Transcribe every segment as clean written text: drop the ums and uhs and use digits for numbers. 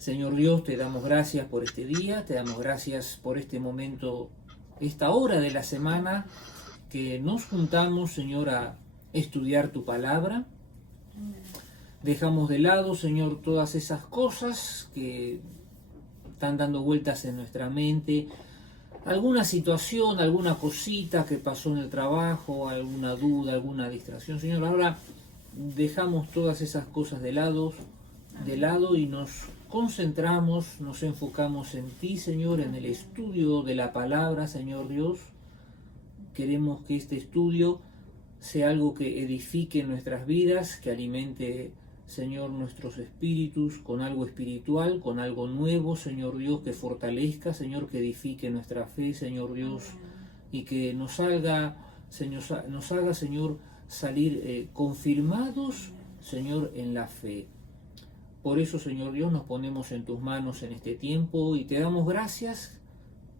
Señor Dios, te damos gracias por este día, te damos gracias por este momento, esta hora de la semana que nos juntamos, Señor, a estudiar tu palabra. Dejamos de lado, Señor, todas esas cosas que están dando vueltas en nuestra mente, alguna situación, alguna cosita que pasó en el trabajo, alguna duda, alguna distracción. Señor, ahora dejamos todas esas cosas de lado y nos concentramos, nos enfocamos en ti, Señor, en el estudio de la palabra, Señor Dios. Queremos que este estudio sea algo que edifique nuestras vidas, que alimente, Señor, nuestros espíritus con algo espiritual, con algo nuevo, Señor Dios, que fortalezca, Señor, que edifique nuestra fe, Señor Dios, y que nos haga, Señor, salir confirmados, Señor, en la fe. Por eso, Señor Dios, nos ponemos en tus manos en este tiempo y te damos gracias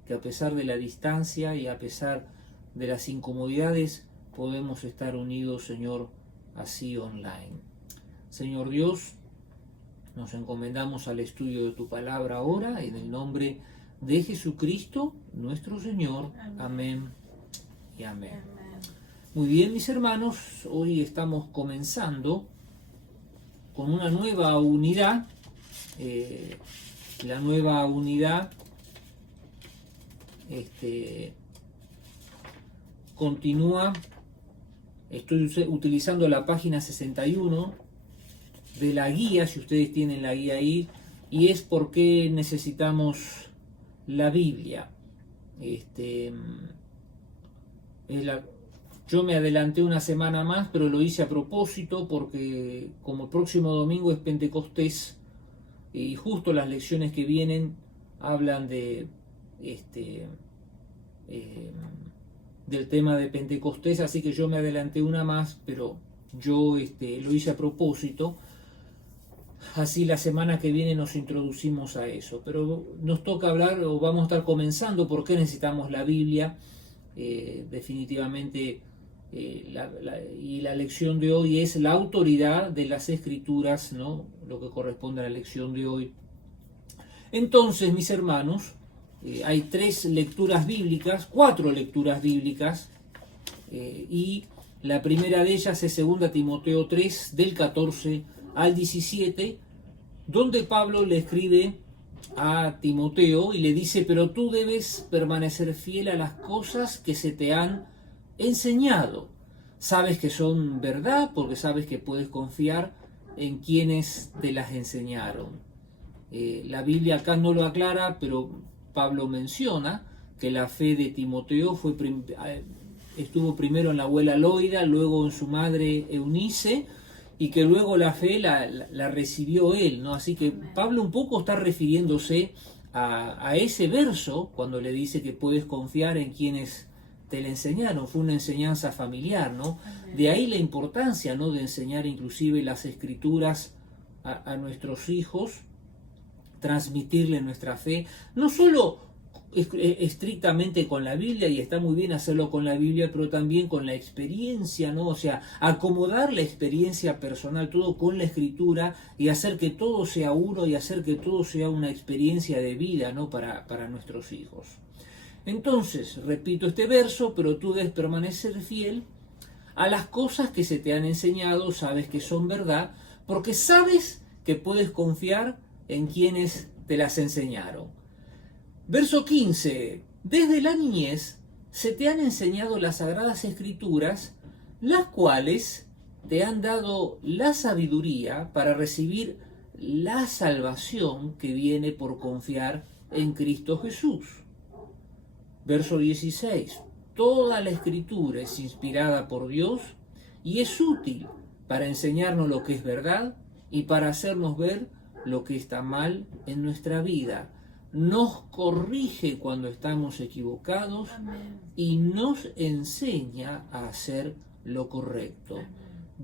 que a pesar de la distancia y a pesar de las incomodidades podemos estar unidos, Señor, así online. Señor Dios, nos encomendamos al estudio de tu palabra ahora en el nombre de Jesucristo, nuestro Señor. Amén y amén. Muy bien, mis hermanos, hoy estamos comenzando con una nueva unidad. La nueva unidad continúa. Estoy utilizando la página 61 de la guía, si ustedes tienen la guía ahí, y es porque necesitamos la Biblia. Yo me adelanté una semana más, pero lo hice a propósito porque como el próximo domingo es Pentecostés y justo las lecciones que vienen hablan de del tema de Pentecostés, así que yo me adelanté una más, pero yo lo hice a propósito. Así la semana que viene nos introducimos a eso, pero nos toca hablar, o vamos a estar comenzando, por qué necesitamos la Biblia. Definitivamente la lección de hoy es la autoridad de las Escrituras, ¿no? Lo que corresponde a la lección de hoy. Entonces, mis hermanos, hay 4 lecturas bíblicas, y la primera de ellas es 2 Timoteo 3, del 14 al 17, donde Pablo le escribe a Timoteo y le dice: pero tú debes permanecer fiel a las cosas que se te han enseñado. Sabes que son verdad porque sabes que puedes confiar en quienes te las enseñaron. La Biblia acá no lo aclara, pero Pablo menciona que la fe de Timoteo estuvo primero en la abuela Loida, luego en su madre Eunice, y que luego la fe la recibió él, ¿no? Así que Pablo un poco está refiriéndose a ese verso cuando le dice que puedes confiar en quienes te la enseñaron. Fue una enseñanza familiar, ¿no? De ahí la importancia, ¿no?, de enseñar inclusive las Escrituras a nuestros hijos, transmitirle nuestra fe, no solo estrictamente con la Biblia, y está muy bien hacerlo con la Biblia, pero también con la experiencia, ¿no? O sea, acomodar la experiencia personal, todo con la Escritura, y hacer que todo sea uno, y hacer que todo sea una experiencia de vida, ¿no?, para nuestros hijos. Entonces, repito este verso: pero tú debes permanecer fiel a las cosas que se te han enseñado, sabes que son verdad, porque sabes que puedes confiar en quienes te las enseñaron. Verso 15. Desde la niñez se te han enseñado las sagradas Escrituras, las cuales te han dado la sabiduría para recibir la salvación que viene por confiar en Cristo Jesús. Verso 16. Toda la Escritura es inspirada por Dios y es útil para enseñarnos lo que es verdad y para hacernos ver lo que está mal en nuestra vida. Nos corrige cuando estamos equivocados. Amén. Y nos enseña a hacer lo correcto. Amén.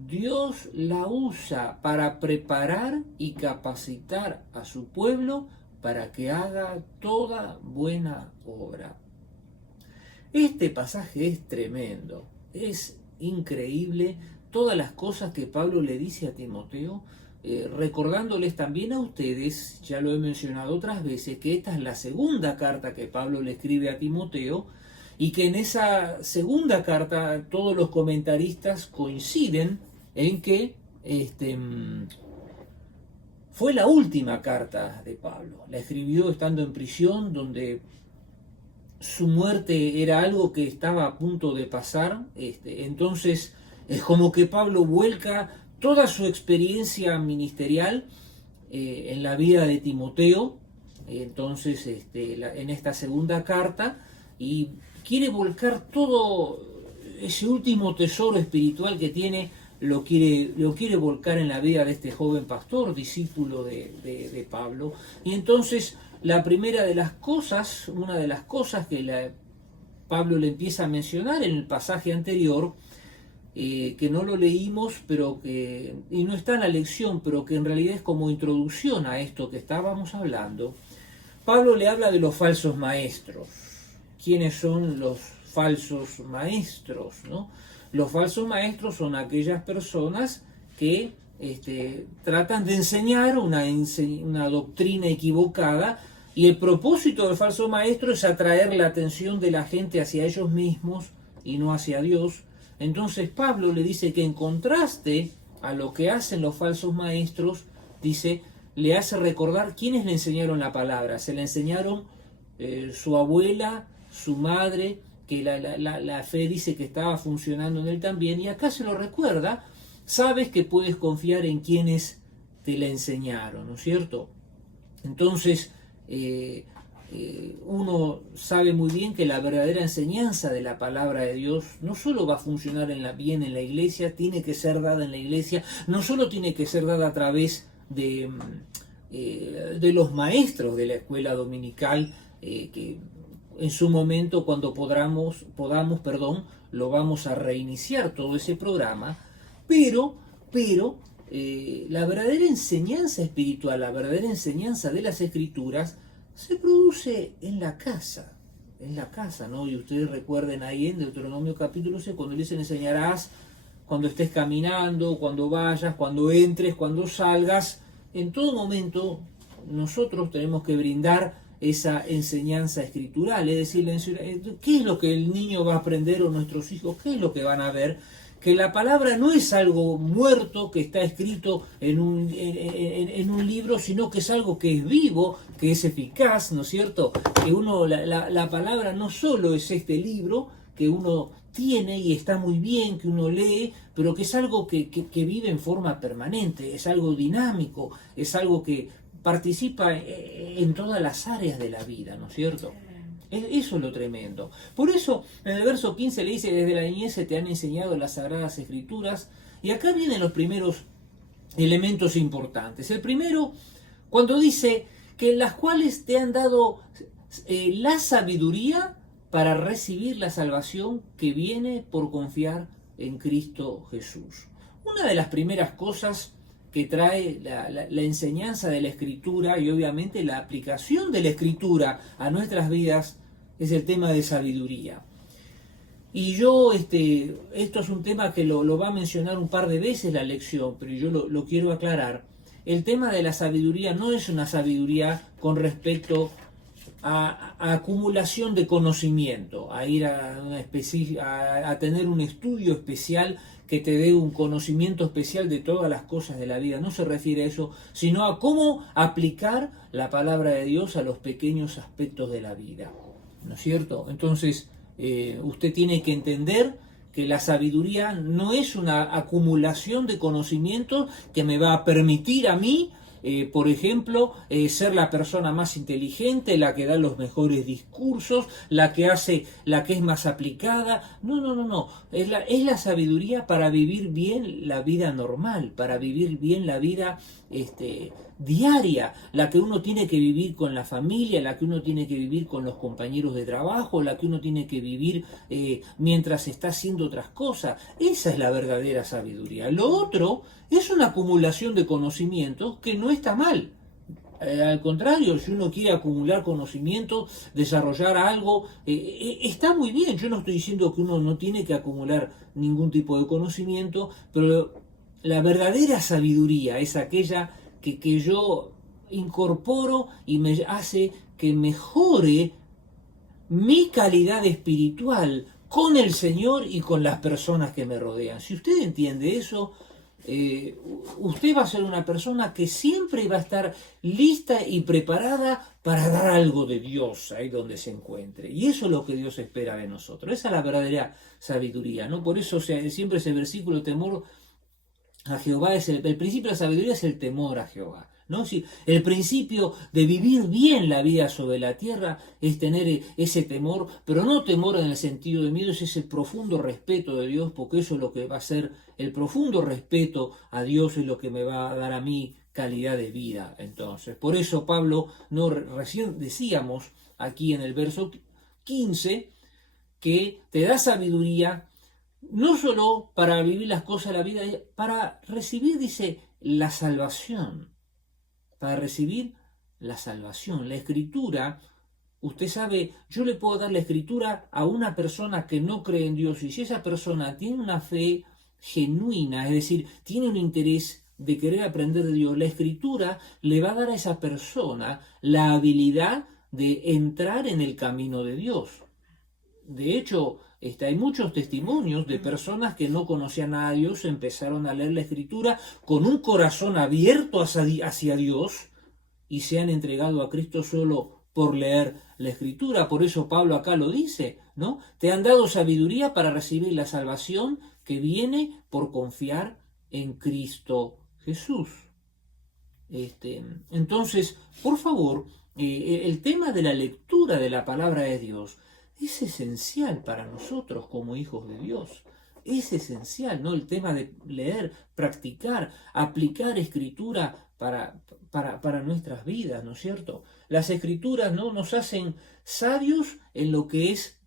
Dios la usa para preparar y capacitar a su pueblo para que haga toda buena obra. Este pasaje es tremendo, es increíble todas las cosas que Pablo le dice a Timoteo. recordándoles también a ustedes, ya lo he mencionado otras veces, que esta es la segunda carta que Pablo le escribe a Timoteo, y que en esa segunda carta todos los comentaristas coinciden en que fue la última carta de Pablo. La escribió estando en prisión, donde su muerte era algo que estaba a punto de pasar. Entonces es como que Pablo vuelca toda su experiencia ministerial en la vida de Timoteo, entonces en esta segunda carta, y quiere volcar todo ese último tesoro espiritual que tiene, lo quiere volcar en la vida de este joven pastor, discípulo de Pablo. Y entonces la primera de las cosas, una de las cosas que Pablo le empieza a mencionar en el pasaje anterior, que no lo leímos, y no está en la lección, pero que en realidad es como introducción a esto que estábamos hablando. Pablo le habla de los falsos maestros. ¿Quiénes son los falsos maestros, ¿no? Los falsos maestros son aquellas personas que tratan de enseñar una doctrina equivocada, y el propósito del falso maestro es atraer la atención de la gente hacia ellos mismos y no hacia Dios. Entonces Pablo le dice que en contraste a lo que hacen los falsos maestros, dice, le hace recordar quiénes le enseñaron la palabra. Se le enseñaron su abuela, su madre, que la fe dice que estaba funcionando en él también, y acá se lo recuerda. Sabes que puedes confiar en quienes te la enseñaron, ¿no es cierto? Entonces uno sabe muy bien que la verdadera enseñanza de la palabra de Dios no solo va a funcionar bien en la iglesia, tiene que ser dada en la iglesia, no solo tiene que ser dada a través de los maestros de la escuela dominical, que en su momento, cuando podamos, lo vamos a reiniciar todo ese programa, pero la verdadera enseñanza espiritual, la verdadera enseñanza de las Escrituras se produce en la casa, ¿no? Y ustedes recuerden ahí en Deuteronomio capítulo 6, cuando les enseñarás cuando estés caminando, cuando vayas, cuando entres, cuando salgas, en todo momento nosotros tenemos que brindar esa enseñanza escritural, es decir, ¿qué es lo que el niño va a aprender, o nuestros hijos, qué es lo que van a ver? Que la palabra no es algo muerto que está escrito en un libro, sino que es algo que es vivo, que es eficaz, ¿no es cierto? Que la palabra no solo es este libro que uno tiene y está muy bien, que uno lee, pero que es algo que vive en forma permanente, es algo dinámico, es algo que participa en todas las áreas de la vida, ¿no es cierto? Eso es lo tremendo. Por eso, en el verso 15 le dice, desde la niñez se te han enseñado las Sagradas Escrituras, y acá vienen los primeros elementos importantes. El primero, cuando dice que las cuales te han dado la sabiduría para recibir la salvación que viene por confiar en Cristo Jesús. Una de las primeras cosas que trae la enseñanza de la Escritura, y obviamente la aplicación de la Escritura a nuestras vidas, es el tema de sabiduría. Y yo, esto es un tema que lo va a mencionar un par de veces la lección, pero yo lo quiero aclarar. El tema de la sabiduría no es una sabiduría con respecto a acumulación de conocimiento, a ir a tener un estudio especial que te dé un conocimiento especial de todas las cosas de la vida. No se refiere a eso, sino a cómo aplicar la palabra de Dios a los pequeños aspectos de la vida, ¿no es cierto? Entonces, usted tiene que entender que la sabiduría no es una acumulación de conocimientos que me va a permitir a mí, por ejemplo, ser la persona más inteligente, la que da los mejores discursos, la que es más aplicada. No. Es la sabiduría para vivir bien la vida normal, para vivir bien la vida diaria, la que uno tiene que vivir con la familia, la que uno tiene que vivir con los compañeros de trabajo, la que uno tiene que vivir mientras está haciendo otras cosas. Esa es la verdadera sabiduría. Lo otro es una acumulación de conocimientos que no está mal. Al contrario, si uno quiere acumular conocimiento, desarrollar algo, está muy bien. Yo no estoy diciendo que uno no tiene que acumular ningún tipo de conocimiento, pero La verdadera sabiduría es aquella que yo incorporo y me hace que mejore mi calidad espiritual con el Señor y con las personas que me rodean. Si usted entiende eso, usted va a ser una persona que siempre va a estar lista y preparada para dar algo de Dios ahí donde se encuentre. Y eso es lo que Dios espera de nosotros. Esa es la verdadera sabiduría, ¿no? Por eso siempre ese versículo, temor a Jehová es el principio de la sabiduría es el temor a Jehová, ¿no? Si el principio de vivir bien la vida sobre la tierra es tener ese temor, pero no temor en el sentido de miedo, es ese profundo respeto de Dios, porque eso es lo que va a ser el profundo respeto a Dios, es lo que me va a dar a mí calidad de vida. Entonces, por eso Pablo, no recién decíamos aquí en el verso 15 que te da sabiduría no solo para vivir las cosas de la vida, para recibir, dice, la salvación. Para recibir la salvación. La escritura, usted sabe, yo le puedo dar la escritura a una persona que no cree en Dios, y si esa persona tiene una fe genuina, es decir, tiene un interés de querer aprender de Dios, la escritura le va a dar a esa persona la habilidad de entrar en el camino de Dios. De hecho, hay muchos testimonios de personas que no conocían a Dios, empezaron a leer la Escritura con un corazón abierto hacia Dios y se han entregado a Cristo solo por leer la Escritura. Por eso Pablo acá lo dice, ¿no? Te han dado sabiduría para recibir la salvación que viene por confiar en Cristo Jesús. Entonces, por favor, el tema de la lectura de la palabra de Dios es esencial para nosotros como hijos de Dios. Es esencial, ¿no? El tema de leer, practicar, aplicar escritura para nuestras vidas, ¿no es cierto? Las escrituras, ¿no?, nos hacen sabios en lo que es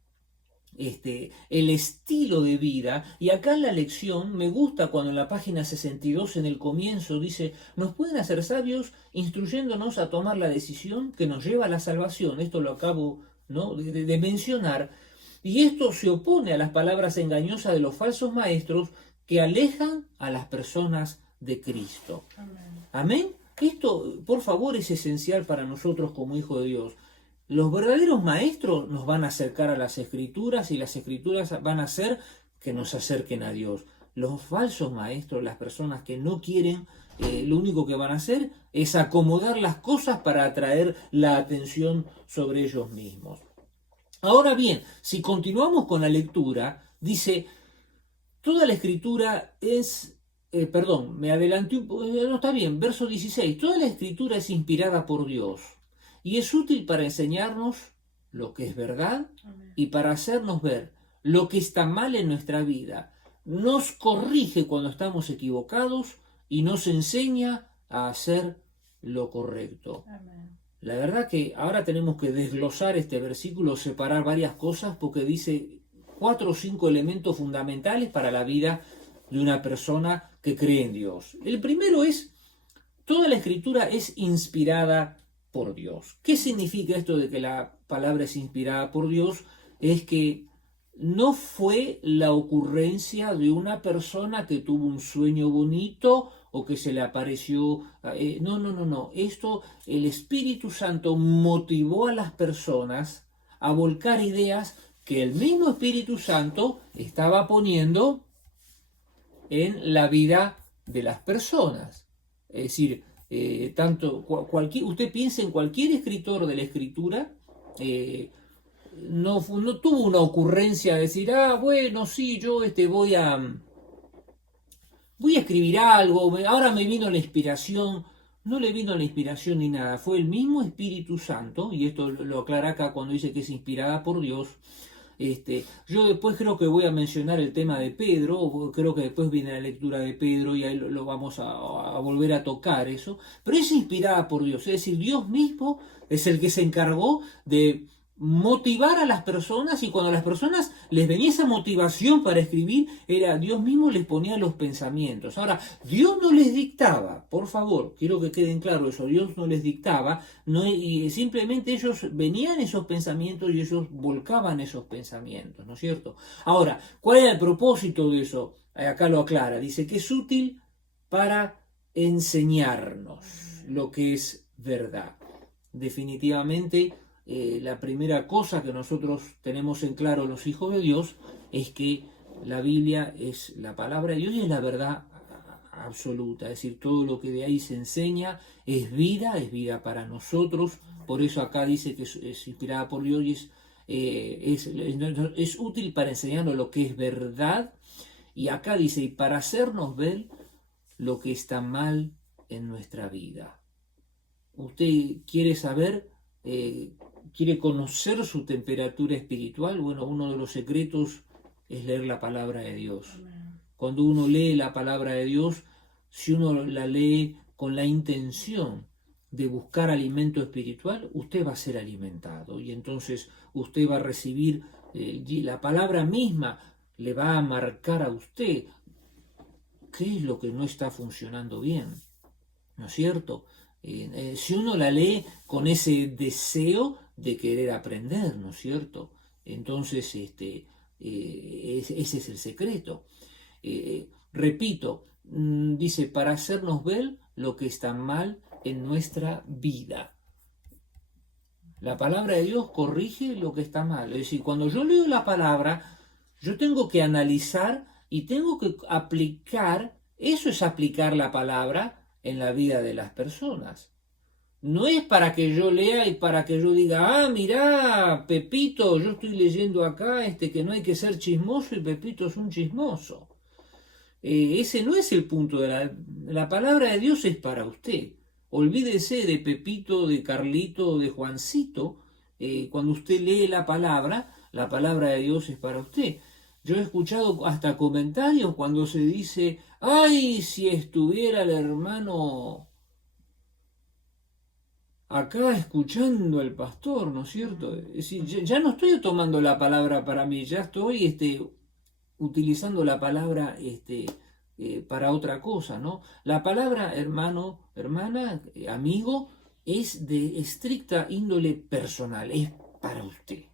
el estilo de vida. Y acá en la lección me gusta cuando en la página 62 en el comienzo dice, nos pueden hacer sabios instruyéndonos a tomar la decisión que nos lleva a la salvación. Esto lo acabo, ¿no?, de mencionar, y esto se opone a las palabras engañosas de los falsos maestros que alejan a las personas de Cristo. Amén. ¿Amén? Esto, por favor, es esencial para nosotros como hijos de Dios. Los verdaderos maestros nos van a acercar a las Escrituras y las Escrituras van a hacer que nos acerquen a Dios. Los falsos maestros, las personas que no quieren, lo único que van a hacer es acomodar las cosas para atraer la atención sobre ellos mismos. Ahora bien, si continuamos con la lectura, dice, toda la Escritura es... me adelanté un poco, no está bien, verso 16, toda la Escritura es inspirada por Dios y es útil para enseñarnos lo que es verdad. Amén. Y para hacernos ver lo que está mal en nuestra vida. Nos corrige cuando estamos equivocados y nos enseña a hacer lo correcto. Amén. La verdad que ahora tenemos que desglosar este versículo, separar varias cosas, porque dice 4 o 5 elementos fundamentales para la vida de una persona que cree en Dios. El primero es, toda la Escritura es inspirada por Dios. ¿Qué significa esto de que la palabra es inspirada por Dios? Es que no fue la ocurrencia de una persona que tuvo un sueño bonito o que se le apareció. No. Esto, el Espíritu Santo motivó a las personas a volcar ideas que el mismo Espíritu Santo estaba poniendo en la vida de las personas. Es decir, usted piensa en cualquier escritor de la Escritura, no tuvo una ocurrencia de decir, bueno, sí, yo voy a escribir algo, ahora me vino la inspiración. No le vino la inspiración ni nada, fue el mismo Espíritu Santo, y esto lo aclara acá cuando dice que es inspirada por Dios. Yo después creo que voy a mencionar el tema de Pedro, creo que después viene la lectura de Pedro y ahí lo vamos a volver a tocar eso, pero es inspirada por Dios, es decir, Dios mismo es el que se encargó de motivar a las personas, y cuando a las personas les venía esa motivación para escribir, era Dios mismo les ponía los pensamientos. Ahora, Dios no les dictaba, por favor, quiero que queden claro eso, Dios no les dictaba, y simplemente ellos venían esos pensamientos y ellos volcaban esos pensamientos, ¿no es cierto? Ahora, ¿cuál era el propósito de eso? Acá lo aclara, dice que es útil para enseñarnos lo que es verdad. Definitivamente, la primera cosa que nosotros tenemos en claro los hijos de Dios es que la Biblia es la palabra de Dios y es la verdad absoluta, es decir, todo lo que de ahí se enseña es vida para nosotros. Por eso acá dice que es inspirada por Dios y es útil para enseñarnos lo que es verdad. Y acá dice, y para hacernos ver lo que está mal en nuestra vida. Usted quiere saber, quiere conocer su temperatura espiritual. Bueno, uno de los secretos es leer la palabra de Dios. Cuando uno lee la palabra de Dios, si uno la lee con la intención de buscar alimento espiritual, usted va a ser alimentado y entonces usted va a recibir, la palabra misma le va a marcar a usted qué es lo que no está funcionando bien, ¿no es cierto? Si uno la lee con ese deseo de querer aprender, ¿no es cierto? Entonces, ese es el secreto. Repito, dice, para hacernos ver lo que está mal en nuestra vida. La palabra de Dios corrige lo que está mal. Es decir, cuando yo leo la palabra, yo tengo que analizar y tengo que aplicar, eso es aplicar la palabra en la vida de las personas. No es para que yo lea y para que yo diga, mirá, Pepito, yo estoy leyendo acá que no hay que ser chismoso y Pepito es un chismoso. Ese no es el punto de la palabra de Dios es para usted. Olvídese de Pepito, de Carlito, de Juancito. Cuando usted lee la palabra de Dios es para usted. Yo he escuchado hasta comentarios cuando se dice, ay, si estuviera el hermano acá escuchando al pastor, ¿no es cierto? Es decir, ya no estoy tomando la palabra para mí, ya estoy utilizando la palabra para otra cosa, ¿no? La palabra hermano, hermana, amigo, es de estricta índole personal, es para usted,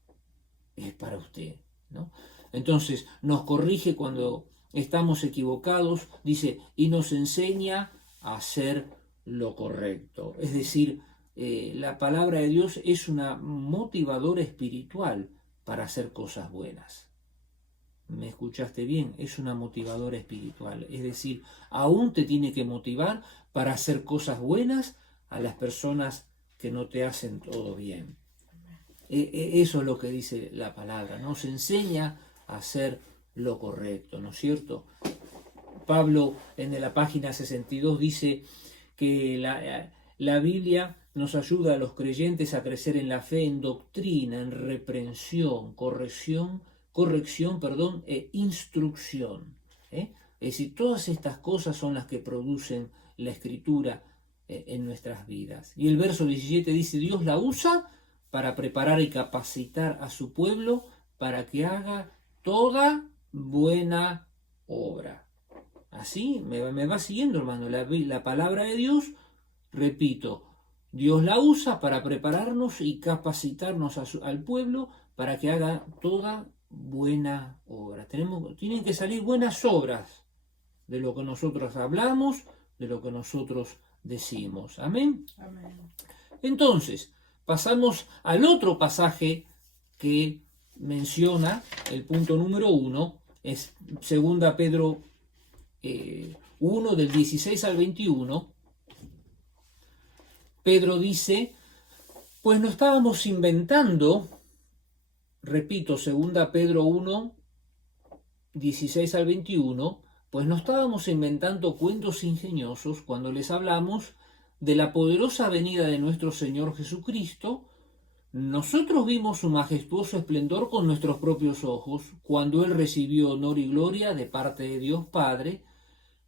¿no? Entonces, nos corrige cuando estamos equivocados, dice, y nos enseña a hacer lo correcto. Es decir, la palabra de Dios es una motivadora espiritual para hacer cosas buenas. ¿Me escuchaste bien? Es una motivadora espiritual. Es decir, aún te tiene que motivar para hacer cosas buenas a las personas que no te hacen todo bien. Eso es lo que dice la palabra. Nos enseña a hacer lo correcto, ¿no es cierto? Pablo en la página 62 dice que la Biblia nos ayuda a los creyentes a crecer en la fe, en doctrina, en reprensión, corrección, e instrucción. Es decir, todas estas cosas son las que producen la escritura en nuestras vidas. Y el verso 17 dice, Dios la usa para preparar y capacitar a su pueblo para que haga toda buena obra. Así me va siguiendo, hermano. La palabra de Dios, repito, Dios la usa para prepararnos y capacitarnos al pueblo para que haga toda buena obra. Tienen que salir buenas obras de lo que nosotros hablamos, de lo que nosotros decimos. Amén. Amén. Entonces, pasamos al otro pasaje que menciona el punto número 1, es 2 Pedro 1 del 16 al 21. Pedro dice, pues no estábamos inventando, repito, 2 Pedro 1, 16 al 21, pues no estábamos inventando cuentos ingeniosos cuando les hablamos de la poderosa venida de nuestro Señor Jesucristo. Nosotros vimos su majestuoso esplendor con nuestros propios ojos, cuando Él recibió honor y gloria de parte de Dios Padre.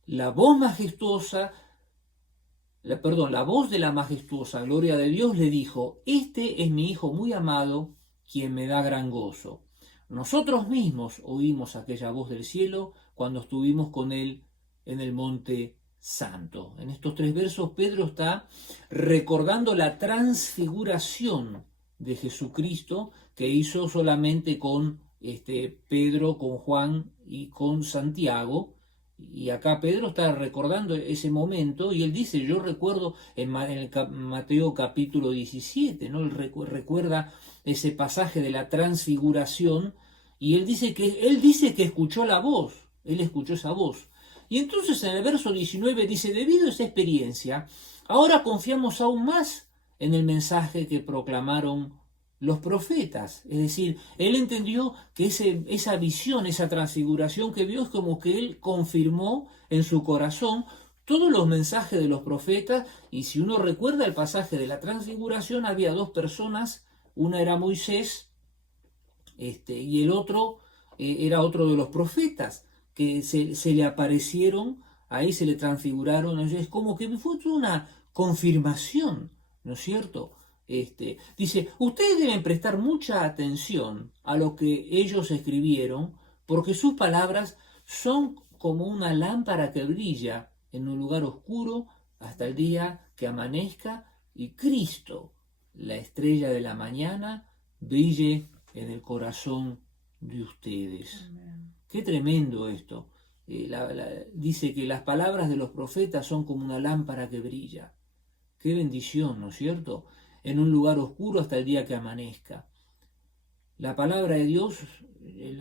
La voz de la majestuosa gloria de Dios le dijo, este es mi Hijo muy amado, quien me da gran gozo. Nosotros mismos oímos aquella voz del cielo cuando estuvimos con Él en el monte Santo. En estos 3 versos Pedro está recordando la transfiguración de Jesucristo que hizo solamente con Pedro, con Juan y con Santiago, Y acá Pedro está recordando ese momento y él dice, yo recuerdo en Mateo capítulo 17, ¿no? Él recuerda ese pasaje de la transfiguración y él dice que escuchó la voz, él escuchó esa voz. Y entonces en el verso 19 dice, debido a esa experiencia, ahora confiamos aún más en el mensaje que proclamaron los profetas. Es decir, él entendió que esa visión, esa transfiguración que vio es como que él confirmó en su corazón todos los mensajes de los profetas. Y si uno recuerda el pasaje de la transfiguración, había dos personas, una era Moisés y el otro era otro de los profetas que se le aparecieron, ahí se le transfiguraron. Es como que fue una confirmación, ¿no es cierto? Dice, ustedes deben prestar mucha atención a lo que ellos escribieron, porque sus palabras son como una lámpara que brilla en un lugar oscuro hasta el día que amanezca y Cristo, la estrella de la mañana, brille en el corazón de ustedes. Amén. Qué tremendo esto. Dice que las palabras de los profetas son como una lámpara que brilla. Qué bendición, ¿no es cierto? En un lugar oscuro hasta el día que amanezca. La palabra de Dios,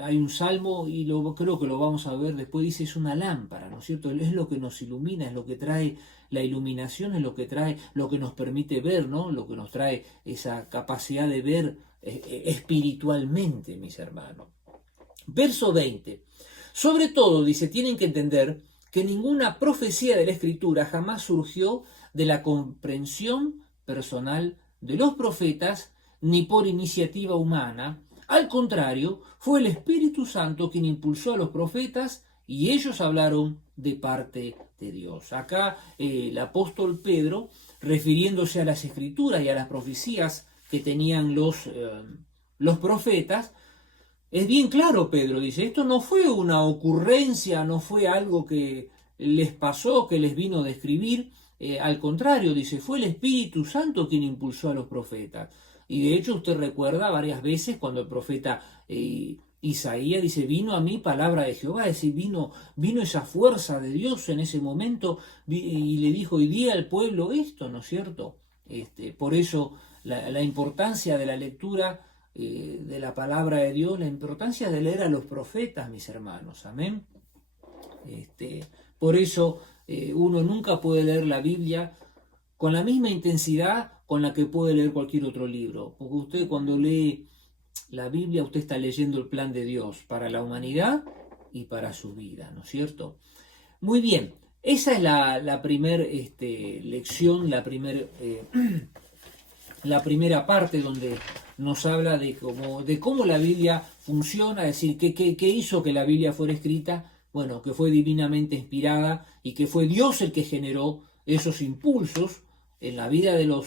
hay un salmo y creo que lo vamos a ver después, dice es una lámpara, ¿no es cierto? Es lo que nos ilumina, es lo que trae la iluminación, es lo que trae, lo que nos permite ver, ¿no? Lo que nos trae esa capacidad de ver espiritualmente, mis hermanos. Verso 20. Sobre todo, dice, tienen que entender que ninguna profecía de la Escritura jamás surgió de la comprensión personal de los profetas, ni por iniciativa humana. Al contrario, fue el Espíritu Santo quien impulsó a los profetas y ellos hablaron de parte de Dios. Acá el apóstol Pedro, refiriéndose a las Escrituras y a las profecías que tenían los profetas, es bien claro, Pedro dice, esto no fue una ocurrencia, no fue algo que les pasó, que les vino de escribir, al contrario, dice, fue el Espíritu Santo quien impulsó a los profetas. Y de hecho usted recuerda varias veces cuando el profeta Isaías dice, vino a mí palabra de Jehová, es decir, vino esa fuerza de Dios en ese momento y le dijo, y di al pueblo esto, ¿no es cierto? Por eso la importancia de la lectura de la palabra de Dios, la importancia de leer a los profetas, mis hermanos, amén. Por eso uno nunca puede leer la Biblia con la misma intensidad con la que puede leer cualquier otro libro, porque usted cuando lee la Biblia, usted está leyendo el plan de Dios para la humanidad y para su vida, ¿no es cierto? Muy bien, esa es la primera lección, la primera parte donde nos habla de cómo la Biblia funciona, es decir, qué hizo que la Biblia fuera escrita. Bueno, que fue divinamente inspirada y que fue Dios el que generó esos impulsos en la vida de los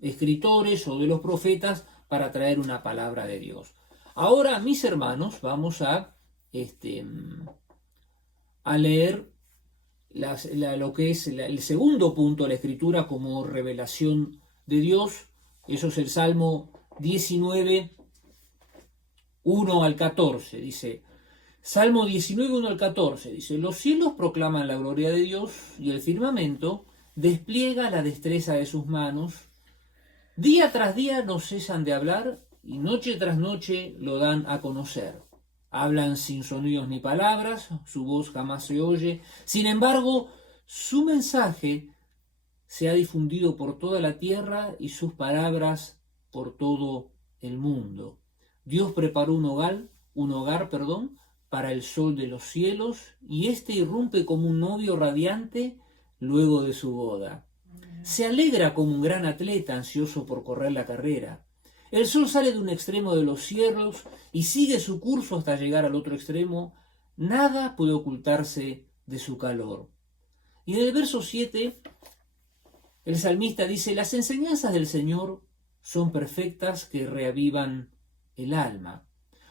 escritores o de los profetas para traer una palabra de Dios. Ahora, mis hermanos, vamos a leer lo que es el segundo punto de la Escritura como revelación de Dios. Eso es el Salmo 19, 1 al 14. Dice, Salmo 19, 1 al 14, dice, los cielos proclaman la gloria de Dios y el firmamento despliega la destreza de sus manos. Día tras día no cesan de hablar y noche tras noche lo dan a conocer. Hablan sin sonidos ni palabras, su voz jamás se oye. Sin embargo, su mensaje se ha difundido por toda la tierra y sus palabras por todo el mundo. Dios preparó un hogar, para el sol de los cielos, y éste irrumpe como un novio radiante luego de su boda. Se alegra como un gran atleta ansioso por correr la carrera. El sol sale de un extremo de los cielos y sigue su curso hasta llegar al otro extremo. Nada puede ocultarse de su calor. Y en el verso 7, el salmista dice, las enseñanzas del Señor son perfectas que reavivan el alma.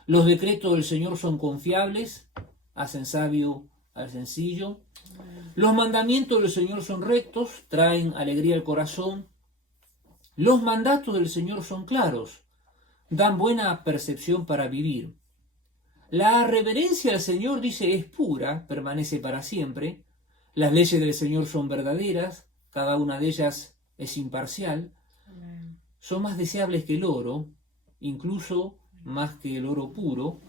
Los decretos del Señor son confiables, hacen sabio al sencillo. Los mandamientos del Señor son rectos, traen alegría al corazón. Los mandatos del Señor son claros, dan buena percepción para vivir. La reverencia al Señor, dice, es pura, permanece para siempre. Las leyes del Señor son verdaderas, cada una de ellas es imparcial. Amén. Son más deseables que el oro, incluso más que el oro puro.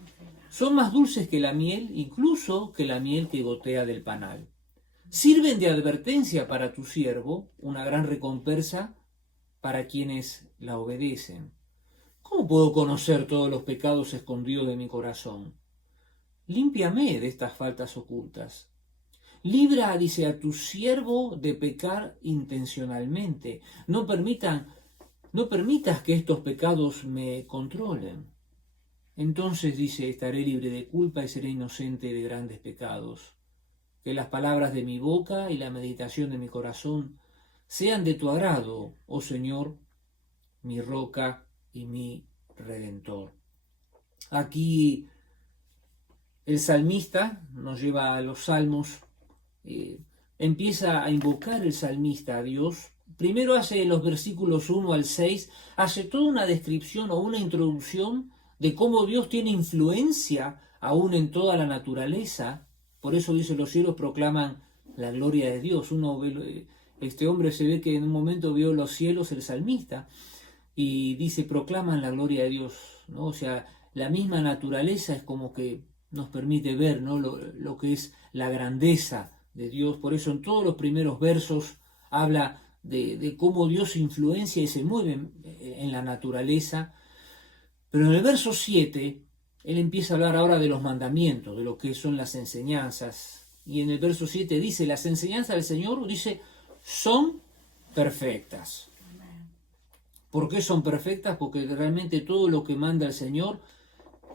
Son más dulces que la miel, incluso que la miel que gotea del panal. Sirven de advertencia para tu siervo, una gran recompensa para quienes la obedecen. ¿Cómo puedo conocer todos los pecados escondidos de mi corazón? Límpiame de estas faltas ocultas. Libra, dice, a tu siervo de pecar intencionalmente. No permitas que estos pecados me controlen. Entonces, dice, estaré libre de culpa y seré inocente de grandes pecados. Que las palabras de mi boca y la meditación de mi corazón sean de tu agrado, oh Señor, mi roca y mi redentor. Aquí el salmista nos lleva a los salmos, empieza a invocar el salmista a Dios. Primero hace los versículos 1 al 6, hace toda una descripción o una introducción de cómo Dios tiene influencia aún en toda la naturaleza. Por eso dice, los cielos proclaman la gloria de Dios. Este hombre se ve que en un momento vio los cielos, el salmista, y dice, proclaman la gloria de Dios, ¿no? O sea, la misma naturaleza es como que nos permite ver, ¿no? lo que es la grandeza de Dios. Por eso en todos los primeros versos habla de cómo Dios influencia y se mueve en la naturaleza. Pero en el verso 7, él empieza a hablar ahora de los mandamientos, de lo que son las enseñanzas. Y en el verso 7 dice, las enseñanzas del Señor, dice, son perfectas. ¿Por qué son perfectas? Porque realmente todo lo que manda el Señor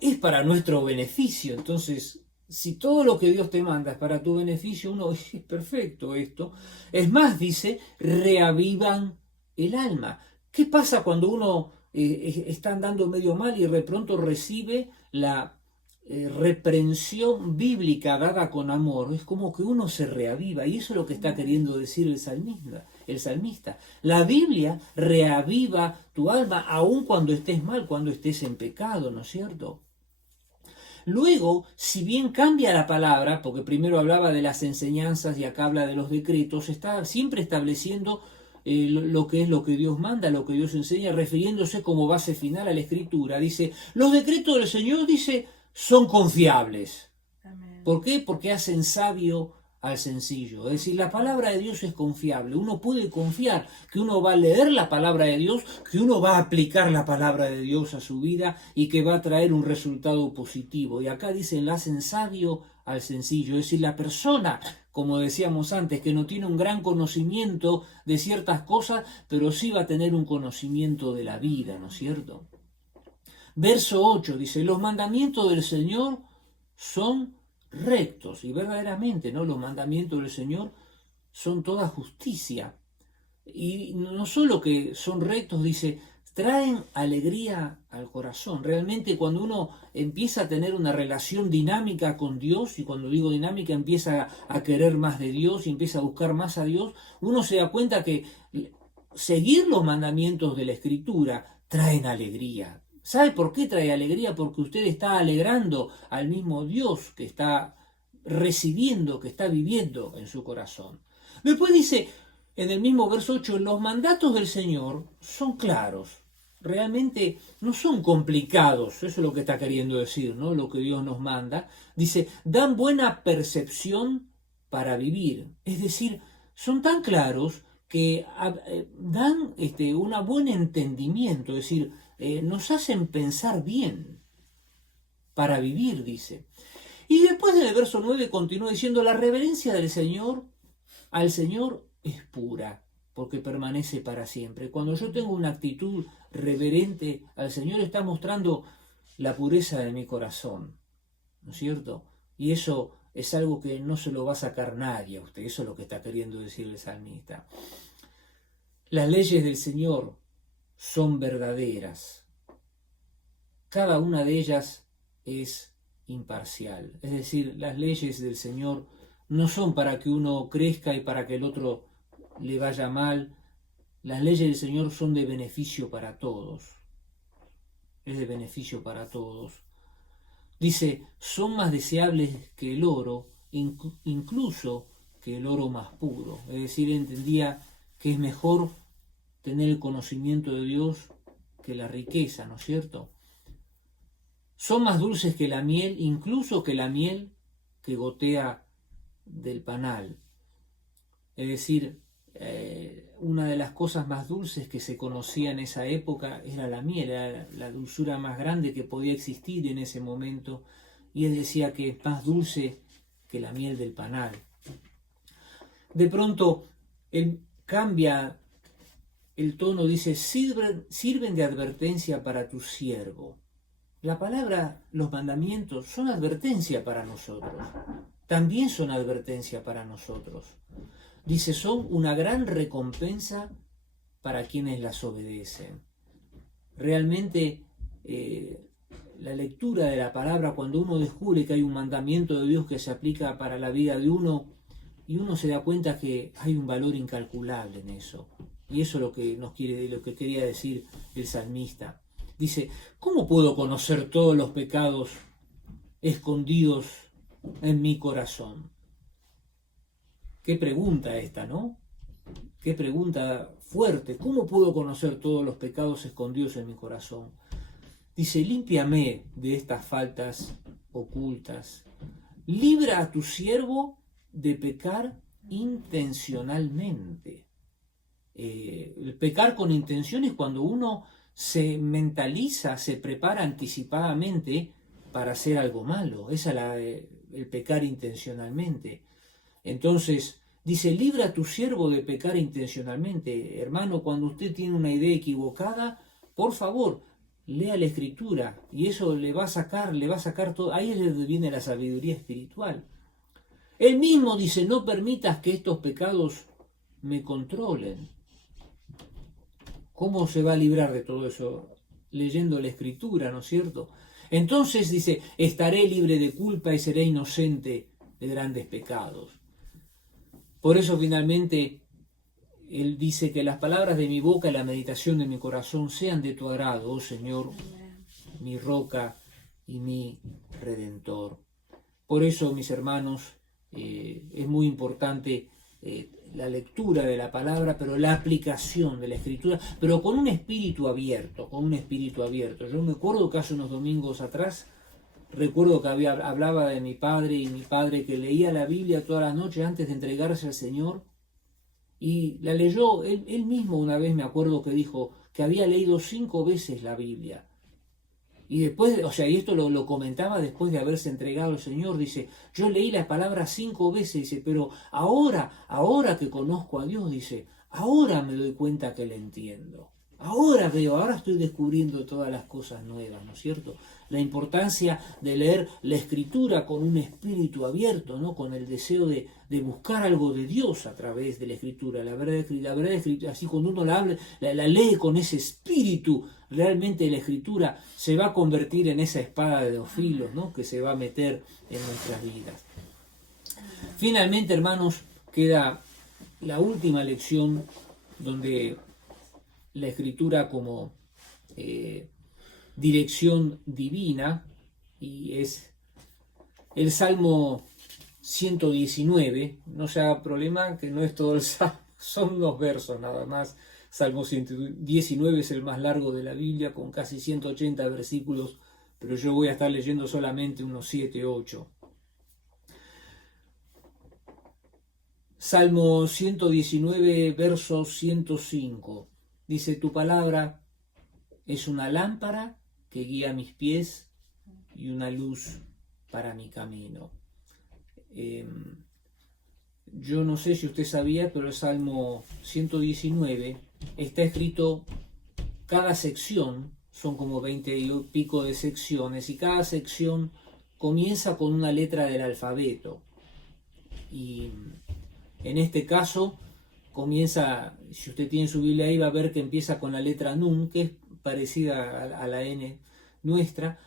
es para nuestro beneficio. Entonces, si todo lo que Dios te manda es para tu beneficio, uno es perfecto esto. Es más, dice, reavivan el alma. ¿Qué pasa cuando uno está andando medio mal y de pronto recibe la reprensión bíblica dada con amor? Es como que uno se reaviva, y eso es lo que está queriendo decir el salmista. La Biblia reaviva tu alma aun cuando estés mal, cuando estés en pecado, ¿no es cierto? Luego, si bien cambia la palabra, porque primero hablaba de las enseñanzas y acá habla de los decretos, está siempre estableciendo lo que es lo que Dios manda, lo que Dios enseña, refiriéndose como base final a la Escritura. Dice, los decretos del Señor, dice, son confiables. Amén. ¿Por qué? Porque hacen sabio al sencillo. Es decir, la palabra de Dios es confiable. Uno puede confiar que uno va a leer la palabra de Dios, que uno va a aplicar la palabra de Dios a su vida y que va a traer un resultado positivo. Y acá dicen, la hacen sabio al sencillo. Es decir, la persona, como decíamos antes, que no tiene un gran conocimiento de ciertas cosas, pero sí va a tener un conocimiento de la vida, ¿no es cierto? Verso 8 dice, los mandamientos del Señor son rectos, y verdaderamente, ¿no? Los mandamientos del Señor son toda justicia. Y no solo que son rectos, dice, traen alegría al corazón. Realmente cuando uno empieza a tener una relación dinámica con Dios, y cuando digo dinámica empieza a querer más de Dios y empieza a buscar más a Dios, uno se da cuenta que seguir los mandamientos de la Escritura traen alegría. ¿Sabe por qué trae alegría? Porque usted está alegrando al mismo Dios que está recibiendo, que está viviendo en su corazón. Después dice, en el mismo verso 8, los mandatos del Señor son claros. Realmente no son complicados, eso es lo que está queriendo decir, ¿no? Lo que Dios nos manda. Dice, dan buena percepción para vivir. Es decir, son tan claros que dan un buen entendimiento, es decir, nos hacen pensar bien para vivir, dice. Y después en el verso 9 continúa diciendo, la reverencia del Señor, al Señor es pura, porque permanece para siempre. Cuando yo tengo una actitud reverente al Señor, está mostrando la pureza de mi corazón, ¿no es cierto? Y eso es algo que no se lo va a sacar nadie a usted, eso es lo que está queriendo decir el salmista. Las leyes del Señor son verdaderas. Cada una de ellas es imparcial. Es decir, las leyes del Señor no son para que uno crezca y para que el otro le vaya mal. Las leyes del Señor son de beneficio para todos. Es de beneficio para todos. Dice, son más deseables que el oro, incluso que el oro más puro. Es decir, entendía que es mejor tener el conocimiento de Dios que la riqueza, ¿no es cierto? Son más dulces que la miel, incluso que la miel que gotea del panal. Es decir, una de las cosas más dulces que se conocía en esa época era la miel, era la dulzura más grande que podía existir en ese momento, y él decía que es más dulce que la miel del panal. De pronto, él cambia el tono, dice, sirven de advertencia para tu siervo. La palabra, los mandamientos, son advertencia para nosotros. También son advertencia para nosotros. Dice, son una gran recompensa para quienes las obedecen. Realmente, la lectura de la palabra, cuando uno descubre que hay un mandamiento de Dios que se aplica para la vida de uno, y uno se da cuenta que hay un valor incalculable en eso. Y eso es lo que quería decir el salmista. Dice, ¿cómo puedo conocer todos los pecados escondidos en mi corazón? Qué pregunta esta, ¿no? Qué pregunta fuerte. ¿Cómo puedo conocer todos los pecados escondidos en mi corazón? Dice, límpiame de estas faltas ocultas. Libra a tu siervo de pecar intencionalmente. El pecar con intención es cuando uno se mentaliza, se prepara anticipadamente para hacer algo malo. Esa es el pecar intencionalmente. Entonces, dice, libra a tu siervo de pecar intencionalmente. Hermano, cuando usted tiene una idea equivocada, por favor, lea la Escritura y eso le va a sacar todo. Ahí es donde viene la sabiduría espiritual. Él mismo dice, no permitas que estos pecados me controlen. ¿Cómo se va a librar de todo eso? Leyendo la Escritura, ¿no es cierto? Entonces dice, estaré libre de culpa y seré inocente de grandes pecados. Por eso finalmente él dice que las palabras de mi boca y la meditación de mi corazón sean de tu agrado, oh Señor, mi roca y mi redentor. Por eso, mis hermanos, es muy importante la lectura de la palabra, pero la aplicación de la Escritura, pero con un espíritu abierto, Yo me acuerdo que hace unos domingos atrás, recuerdo que hablaba de mi padre y mi padre que leía la Biblia todas las noches antes de entregarse al Señor, y la leyó, él mismo una vez me acuerdo que dijo que había leído 5 veces la Biblia. Y después, y esto lo comentaba después de haberse entregado al Señor, dice, yo leí las palabras 5 veces, dice, pero ahora que conozco a Dios, dice, ahora me doy cuenta que le entiendo. Ahora estoy descubriendo todas las cosas nuevas, ¿no es cierto? La importancia de leer la Escritura con un espíritu abierto, ¿no? Con el deseo de buscar algo de Dios a través de la Escritura. La verdad Escritura, así cuando uno la lee con ese espíritu, realmente la Escritura se va a convertir en esa espada de 2 filos, ¿no? Que se va a meter en nuestras vidas. Finalmente, hermanos, queda la última lección donde la Escritura como dirección divina, y es el Salmo 119, no se haga problema que no es todo el Salmo, son 2 versos nada más. Salmo 119 es el más largo de la Biblia, con casi 180 versículos, pero yo voy a estar leyendo solamente unos 7, 8. Salmo 119, verso 105. Dice, tu palabra es una lámpara que guía mis pies y una luz para mi camino. Yo no sé si usted sabía, pero el Salmo 119 está escrito, cada sección, son como 20 y pico de secciones, y cada sección comienza con una letra del alfabeto. Y en este caso comienza, si usted tiene su Biblia ahí, va a ver que empieza con la letra Nun, que es parecida a la N nuestra,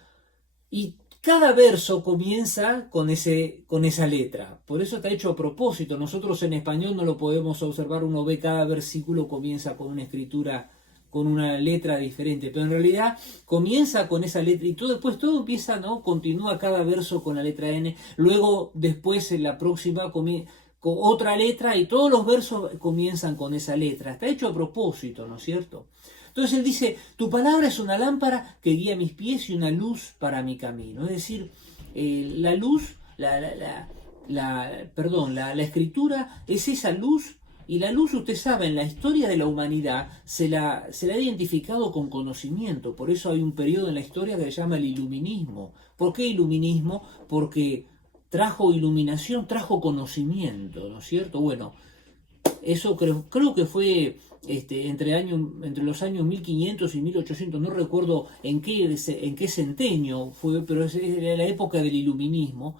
y cada verso comienza con esa letra. Por eso está hecho a propósito. Nosotros en español no lo podemos observar, uno ve cada versículo comienza con una escritura con una letra diferente, pero en realidad comienza con esa letra y todo, después todo empieza, ¿no? Continúa cada verso con la letra N, luego después en la próxima con otra letra y todos los versos comienzan con esa letra. Está hecho a propósito, ¿no es cierto? Entonces él dice, tu palabra es una lámpara que guía mis pies y una luz para mi camino. Es decir, la luz, la escritura es esa luz. Y la luz, usted sabe, en la historia de la humanidad se la ha identificado con conocimiento. Por eso hay un periodo en la historia que se llama el iluminismo. ¿Por qué iluminismo? Porque trajo iluminación, trajo conocimiento, ¿no es cierto? Bueno, eso creo que fue entre los años 1500 y 1800, no recuerdo en qué centenio fue, pero era la época del iluminismo.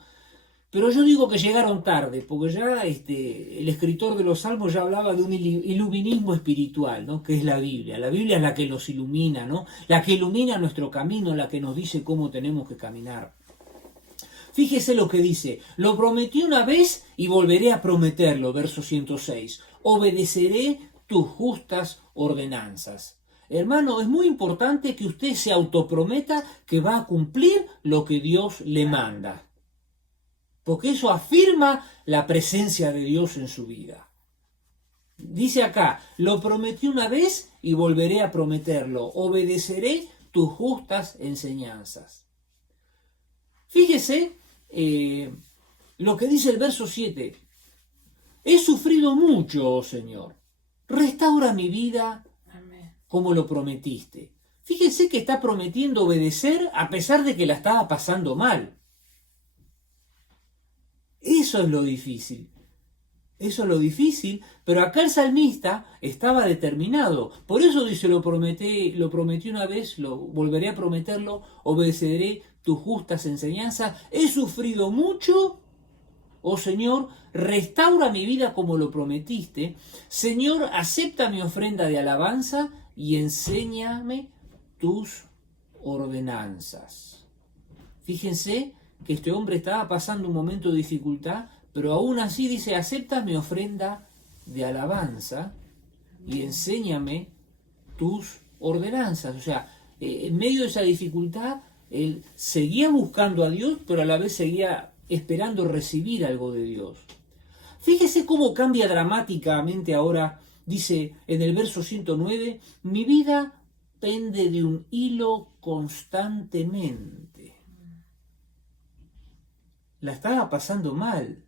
Pero yo digo que llegaron tarde, porque ya el escritor de los Salmos ya hablaba de un iluminismo espiritual, ¿no? Que es la Biblia. La Biblia es la que nos ilumina, ¿no? La que ilumina nuestro camino, la que nos dice cómo tenemos que caminar. Fíjese lo que dice, lo prometí una vez y volveré a prometerlo, verso 106. Obedeceré tus justas ordenanzas. Hermano, es muy importante que usted se autoprometa que va a cumplir lo que Dios le manda. Porque eso afirma la presencia de Dios en su vida. Dice acá, lo prometí una vez y volveré a prometerlo. Obedeceré tus justas enseñanzas. Fíjese lo que dice el verso 7. He sufrido mucho, oh Señor. Restaura mi vida como lo prometiste. Fíjese que está prometiendo obedecer a pesar de que la estaba pasando mal. Eso es lo difícil. Eso es lo difícil, pero acá el salmista estaba determinado. Por eso dice, lo prometí una vez, volveré a prometerlo, obedeceré tus justas enseñanzas. He sufrido mucho, oh Señor, restaura mi vida como lo prometiste. Señor, acepta mi ofrenda de alabanza y enséñame tus ordenanzas. Fíjense que este hombre estaba pasando un momento de dificultad, pero aún así dice, acepta mi ofrenda de alabanza y enséñame tus ordenanzas. O sea, en medio de esa dificultad, él seguía buscando a Dios, pero a la vez seguía esperando recibir algo de Dios. Fíjese cómo cambia dramáticamente ahora, dice en el verso 109, mi vida pende de un hilo constantemente. La estaba pasando mal.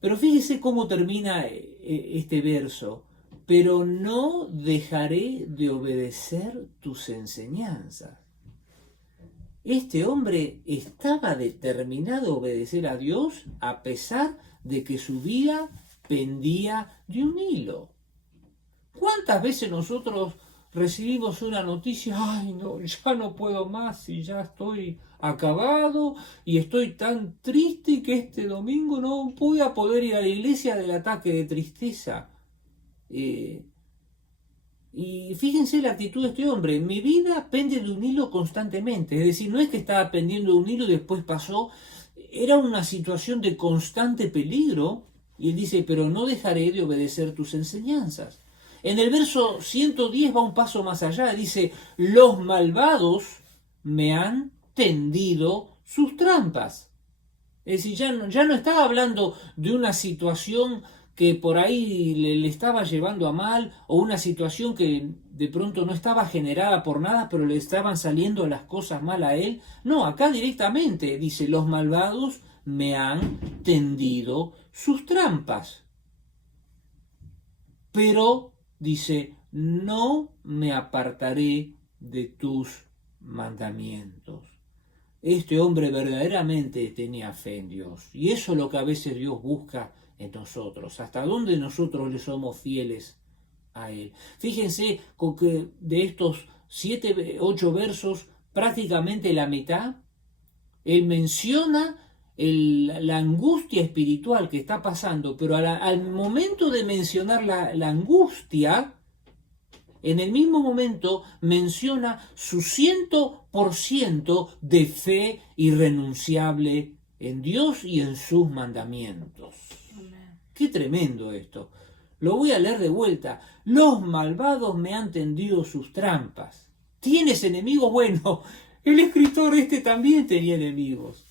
Pero fíjese cómo termina este verso. Pero no dejaré de obedecer tus enseñanzas. Este hombre estaba determinado a obedecer a Dios a pesar de que su vida pendía de un hilo. ¿Cuántas veces nosotros recibimos una noticia, ay no, ya no puedo más y ya estoy acabado y estoy tan triste que este domingo no voy a poder ir a la iglesia del ataque de tristeza? Y fíjense la actitud de este hombre, mi vida pende de un hilo constantemente, es decir, no es que estaba pendiendo de un hilo y después pasó, era una situación de constante peligro, y él dice, pero no dejaré de obedecer tus enseñanzas. En el verso 110 va un paso más allá, dice, los malvados me han tendido sus trampas. Es decir, ya no estaba hablando de una situación que por ahí le estaba llevando a mal, o una situación que de pronto no estaba generada por nada, pero le estaban saliendo las cosas mal a él. No, acá directamente dice, los malvados me han tendido sus trampas. Pero dice, no me apartaré de tus mandamientos. Este hombre verdaderamente tenía fe en Dios. Y eso es lo que a veces Dios busca en nosotros. Hasta dónde nosotros le somos fieles a Él. Fíjense con que de estos 8 versos, prácticamente la mitad, Él menciona la angustia espiritual que está pasando, pero al momento de mencionar la angustia, en el mismo momento menciona su 100% de fe irrenunciable en Dios y en sus mandamientos. Amén. Qué tremendo esto. Lo voy a leer de vuelta. Los malvados me han tendido sus trampas. ¿Tienes enemigos? Bueno, el escritor también tenía enemigos.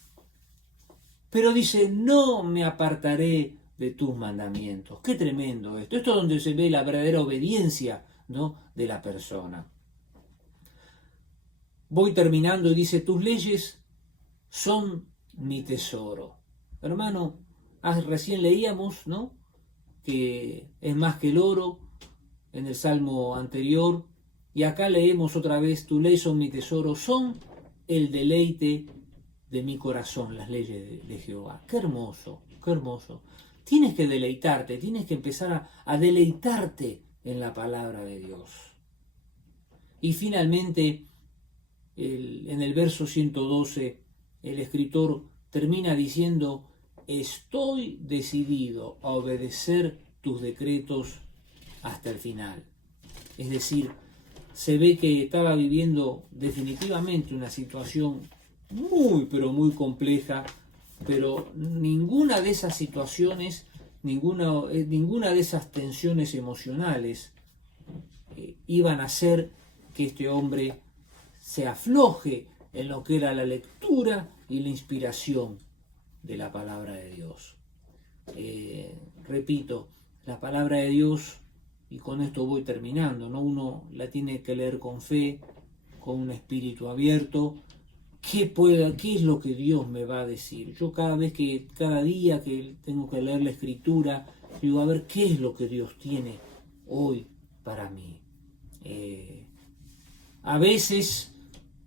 Pero dice, no me apartaré de tus mandamientos. Qué tremendo esto. Esto es donde se ve la verdadera obediencia, ¿no?, de la persona. Voy terminando y dice, tus leyes son mi tesoro. Hermano, recién leíamos, ¿no?, que es más que el oro en el salmo anterior, y acá leemos otra vez, tus leyes son mi tesoro, son el deleite de mi corazón, las leyes de Jehová. Qué hermoso, qué hermoso. Tienes que deleitarte, tienes que empezar a deleitarte en la palabra de Dios. Y finalmente, en el verso 112, el escritor termina diciendo, estoy decidido a obedecer tus decretos hasta el final. Es decir, se ve que estaba viviendo definitivamente una situación muy, pero muy compleja, pero ninguna de esas situaciones, ninguna de esas tensiones emocionales iban a hacer que este hombre se afloje en lo que era la lectura y la inspiración de la palabra de Dios. Repito, la palabra de Dios, y con esto voy terminando, ¿no?, uno la tiene que leer con fe, con un espíritu abierto. ¿Qué es lo que Dios me va a decir? Yo cada día que tengo que leer la Escritura, digo, a ver, ¿qué es lo que Dios tiene hoy para mí? A veces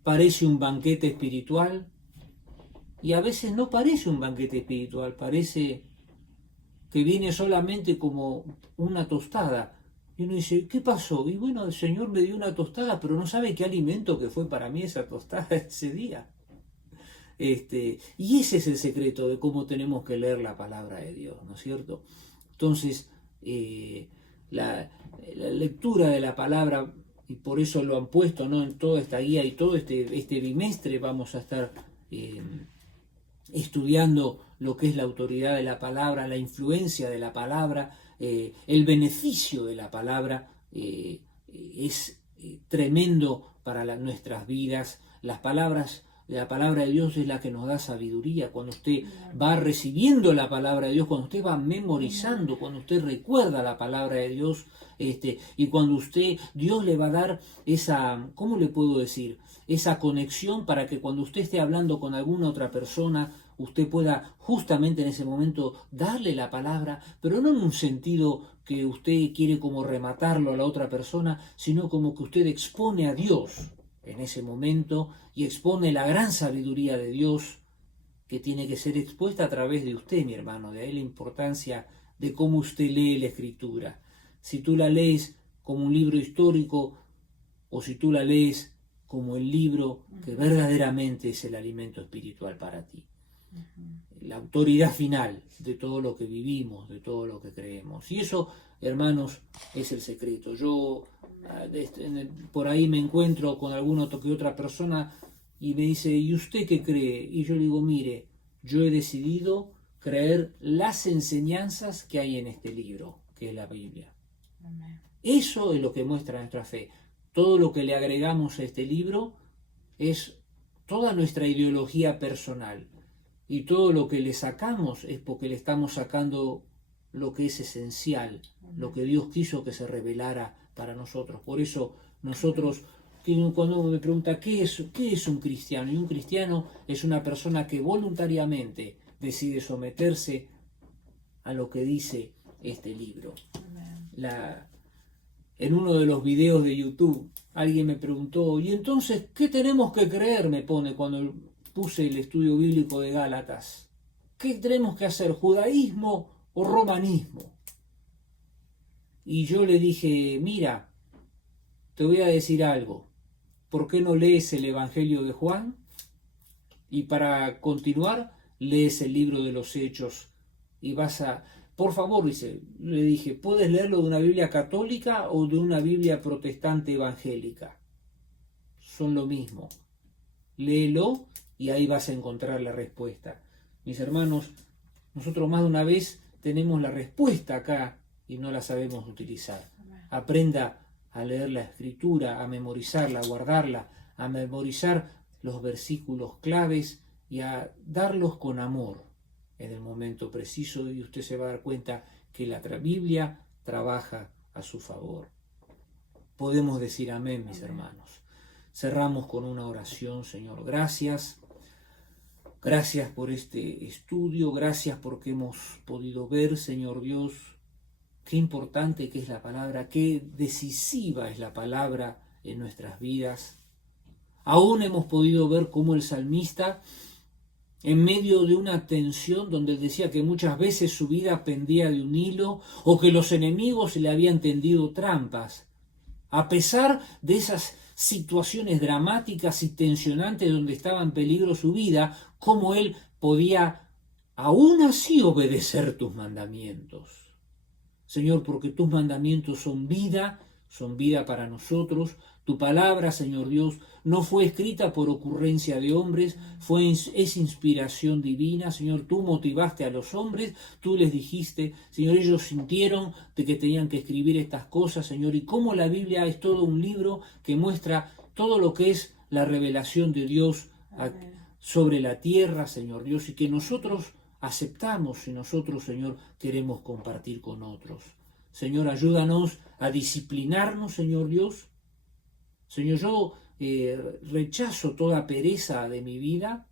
parece un banquete espiritual y a veces no parece un banquete espiritual, parece que viene solamente como una tostada. Y uno dice, ¿qué pasó? Y bueno, el Señor me dio una tostada, pero no sabe qué alimento que fue para mí esa tostada ese día. Y ese es el secreto de cómo tenemos que leer la palabra de Dios, ¿no es cierto? Entonces, la lectura de la palabra, y por eso lo han puesto, ¿no?, en toda esta guía, y todo este bimestre vamos a estar estudiando lo que es la autoridad de la palabra, la influencia de la palabra, el beneficio de la palabra es tremendo para nuestras vidas. La palabra de Dios es la que nos da sabiduría. Cuando usted va recibiendo la palabra de Dios, cuando usted va memorizando, cuando usted recuerda la palabra de Dios, y cuando Dios le va a dar esa, ¿cómo le puedo decir?, esa conexión para que cuando usted esté hablando con alguna otra persona, usted pueda justamente en ese momento darle la palabra, pero no en un sentido que usted quiere como rematarlo a la otra persona, sino como que usted expone a Dios en ese momento y expone la gran sabiduría de Dios que tiene que ser expuesta a través de usted, mi hermano. De ahí la importancia de cómo usted lee la Escritura. Si tú la lees como un libro histórico o si tú la lees como el libro que verdaderamente es el alimento espiritual para ti. La autoridad final de todo lo que vivimos, de todo lo que creemos. Y eso, hermanos, es el secreto. Yo por ahí me encuentro con alguna que otra persona y me dice, ¿y usted qué cree? Y yo le digo, mire, yo he decidido creer las enseñanzas que hay en este libro, que es la Biblia. Amén. Eso es lo que muestra nuestra fe. Todo lo que le agregamos a este libro es toda nuestra ideología personal. Y todo lo que le sacamos es porque le estamos sacando lo que es esencial, lo que Dios quiso que se revelara para nosotros. Por eso nosotros, cuando uno me pregunta ¿qué es un cristiano? Y un cristiano es una persona que voluntariamente decide someterse a lo que dice este libro. En uno de los videos de YouTube alguien me preguntó, ¿y entonces qué tenemos que creer? Me pone cuando puse el estudio bíblico de Gálatas. ¿Qué tenemos que hacer? ¿Judaísmo o romanismo? Y yo le dije, mira, te voy a decir algo. ¿Por qué no lees el Evangelio de Juan? Y para continuar, lees el libro de los Hechos y vas a... Por favor, le dije, ¿puedes leerlo de una Biblia católica o de una Biblia protestante evangélica? Son lo mismo. Léelo y ahí vas a encontrar la respuesta. Mis hermanos, nosotros más de una vez tenemos la respuesta acá y no la sabemos utilizar. Aprenda a leer la Escritura, a memorizarla, a guardarla, a memorizar los versículos claves y a darlos con amor en el momento preciso, y usted se va a dar cuenta que la Biblia trabaja a su favor. Podemos decir amén, mis hermanos. Cerramos con una oración. Señor, gracias. Gracias por este estudio, gracias porque hemos podido ver, Señor Dios, qué importante que es la palabra, qué decisiva es la palabra en nuestras vidas. Aún hemos podido ver cómo el salmista, en medio de una tensión donde él decía que muchas veces su vida pendía de un hilo o que los enemigos le habían tendido trampas, a pesar de esas situaciones dramáticas y tensionantes donde estaba en peligro su vida, cómo él podía aún así obedecer tus mandamientos. Señor, porque tus mandamientos son vida para nosotros. Tu palabra, Señor Dios, no fue escrita por ocurrencia de hombres, es inspiración divina. Señor, tú motivaste a los hombres, tú les dijiste, Señor, ellos sintieron de que tenían que escribir estas cosas, Señor, y cómo la Biblia es todo un libro que muestra todo lo que es la revelación de Dios sobre la tierra, Señor Dios, y que nosotros aceptamos y nosotros, Señor, queremos compartir con otros. Señor, ayúdanos a disciplinarnos, Señor Dios. Señor, yo rechazo toda pereza de mi vida.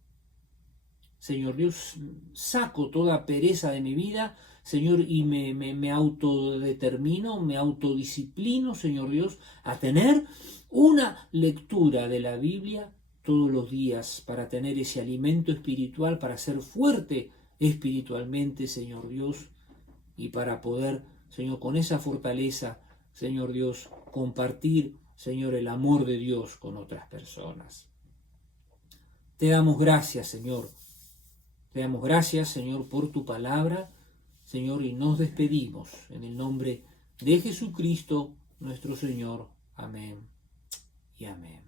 Señor Dios, saco toda pereza de mi vida, Señor, y me autodetermino, me autodisciplino, Señor Dios, a tener una lectura de la Biblia todos los días para tener ese alimento espiritual, para ser fuerte espiritualmente, Señor Dios, y para poder, Señor, con esa fortaleza, Señor Dios, compartir, Señor, el amor de Dios con otras personas. Te damos gracias, Señor. Te damos gracias, Señor, por tu palabra, Señor, y nos despedimos en el nombre de Jesucristo, nuestro Señor. Amén y amén.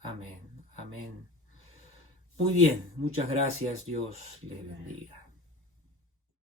Amén, amén. Muy bien, muchas gracias. Dios les bendiga.